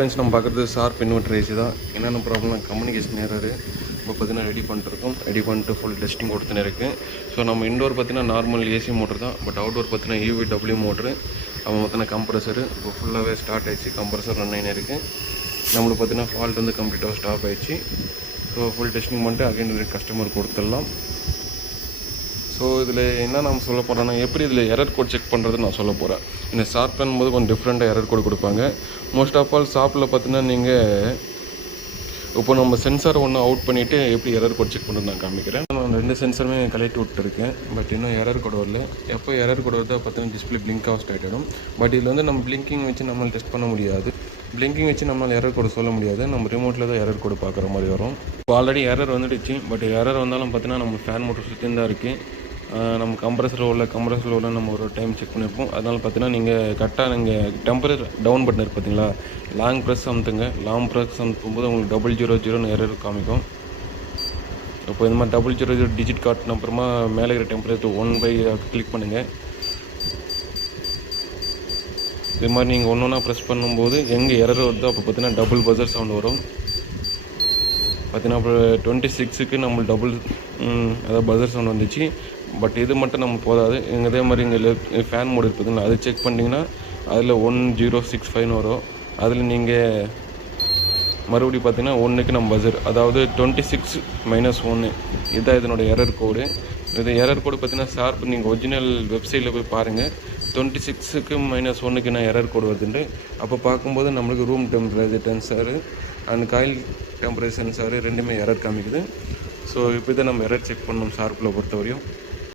Friends நம்ம பார்க்குறது sharp inverter AC தான். என்னென்ன ப்ராப்ளம் கம்யூனிகேஷன் எரர் இப்போ பார்த்தீங்கன்னா ரெடி பண்ணிட்டு ஃபுல் டெஸ்டிங் கொடுத்துன்னு இருக்குது. ஸோ நம்ம இண்டோர் பார்த்தீங்கன்னா நார்மல் ஏசி மோட்டர் தான். பட் அவுட்டோர் பார்த்தீங்கன்னா UVW மோட்ரு. அவன் பார்த்தீங்கன்னா கம்ப்ரஸரு இப்போ ஃபுல்லாகவே ஸ்டார்ட் ஆகிடுச்சு. கம்ப்ரஸர் ரன் ஆகினே இருக்குது. நம்மளுக்கு பார்த்தீங்கன்னா ஃபால்ட் வந்து கம்ப்ளீட்டாக ஸ்டாப் ஆகிடுச்சு. ஸோ ஃபுல் டெஸ்டிங் பண்ணிட்டு அகைன் கஸ்டமர் கொடுத்துடலாம். ஸோ இதில் என்ன நம்ம சொல்ல போகிறோன்னா, எப்படி இதில் எரர் கோட் செக் பண்ணுறது நான் சொல்ல போகிறேன். இந்த ஷார்ப் பண்ணும்போது கொஞ்சம் டிஃப்ரெண்ட்டாக எரர் கோட் கொடுப்பாங்க. மோஸ்ட் ஆஃப் ஆல் ஷாப்பில் பார்த்தீங்கன்னா நீங்கள் இப்போ நம்ம சென்சார் ஒன்று அவுட் பண்ணிவிட்டு எப்படி எரர் கோட் செக் பண்ணுறது நான் காமிக்கிறேன். நான் 2 சென்சருமே கலெக்ட் விட்டுருக்கேன். பட் இன்னும் எரர் கோட் வரல. எப்போ எரர் கோட் வருதோ பார்த்தீங்கன்னா டிஸ்பிளே பிளிங்காக ஸ்டார்ட் ஆகிடும். பட் இதில் வந்து நம்ம பிளிங்கிங் வச்சு நம்மளால் டெஸ்ட் பண்ண முடியாது. பிளிங்கிங் வச்சு நம்மளால் எரர் கோட் சொல்ல முடியாது. நம்ம ரிமோட்டில் தான் எரர் கோட் பார்க்குற மாதிரி வரும். இப்போ ஆல்ரெடி எரர் வந்துடுச்சு. பட் எரர் வந்தாலும் பார்த்தீங்கன்னா நம்ம ஃபேன் மோட்டர் சுற்றி தான் இருக்குது. நம்ம கம்ப்ரஸரில் உள்ள நம்ம ஒரு டைம் செக் பண்ணியிருப்போம். அதனால் பார்த்தீங்கன்னா நீங்கள் கரெக்டாக நீங்கள் டெம்பரேச்சர் டவுன் பட்டன் இருக்குது பார்த்தீங்களா, லாங் ப்ரெஸ் அமுத்துங்க. லாங் ப்ரெஸ் அமுத்தும்போது உங்களுக்கு 000 எரர் காமிக்கும். இப்போ இந்த மாதிரி 000 டிஜிட் காட்டின அப்புறமா மேலே இருக்கிற டெம்பரேச்சர் 1/, கிளிக் பண்ணுங்கள். இது மாதிரி நீங்கள் ஒன்று ஒன்றா ப்ரெஸ் பண்ணும்போது எங்கே எரர் வருதோ அப்போ பார்த்தீங்கன்னா டபுள் பஸர் சவுண்ட் வரும். பார்த்தீங்கன்னா இப்போ 26க்கு நம்ம அதாவது பஸர் சவுண்ட் வந்துச்சு. பட் இது மட்டும் நம்ம போதாது. இதே மாதிரி இங்கே ஃபேன் மோடு இருக்குதுங்களா, அது செக் பண்ணிங்கன்னா அதில் 1065 வரும். அதில் நீங்கள் மறுபடியும் பார்த்தீங்கன்னா 1க்கு நம்ம பஸர், அதாவது 26 - 1 இதுதான் இதனோட எரர் கோடு. இது எரர் கோடு பார்த்தீங்கன்னா ஷார்ப் நீங்கள் ஒரிஜினல் வெப்சைட்டில் போய் பாருங்கள். 26க்கு -1க்கு நான் எரர் கோடு வருதுண்டு. அப்போ பார்க்கும்போது நம்மளுக்கு room temperature sensor and coil temperature sensor ரெண்டுமே எரர் காமிக்குது. ஸோ இப்போ தான் நம்ம எரர் செக் பண்ணோம் ஷார்ப்பில் பொறுத்தவரையும்.